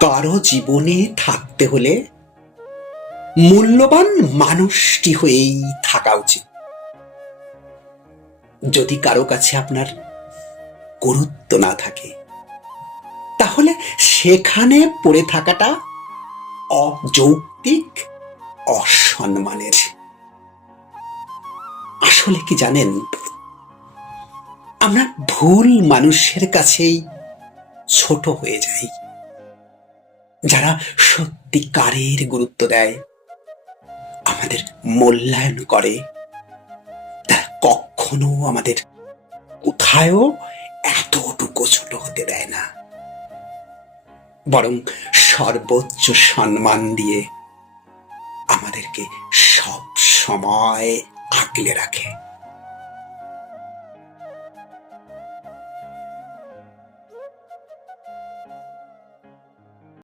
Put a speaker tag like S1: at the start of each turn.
S1: কারও জীবনে থাকতে হলে মূল্যবান মানুষটি হয়েই থাকা উচিত। যদি কারও কাছে আপনার গুরুত্ব না থাকে, তাহলে সেখানে পড়ে থাকাটা অযৌক্তিক অসম্মানের। আসলে কি জানেন, আমরা ভুল মানুষের কাছেই ছোট হয়ে যাই। যারা সত্যিকারের গুরুত্ব দেয়, আমাদের মূল্যায়ন করে। তারা কখনো আমাদের কোথায়ও এতটুকু ছোট হতে দেয় না। বরং সর্বোচ্চ সম্মান দিয়ে আমাদেরকে সব সময় আগলে রাখে।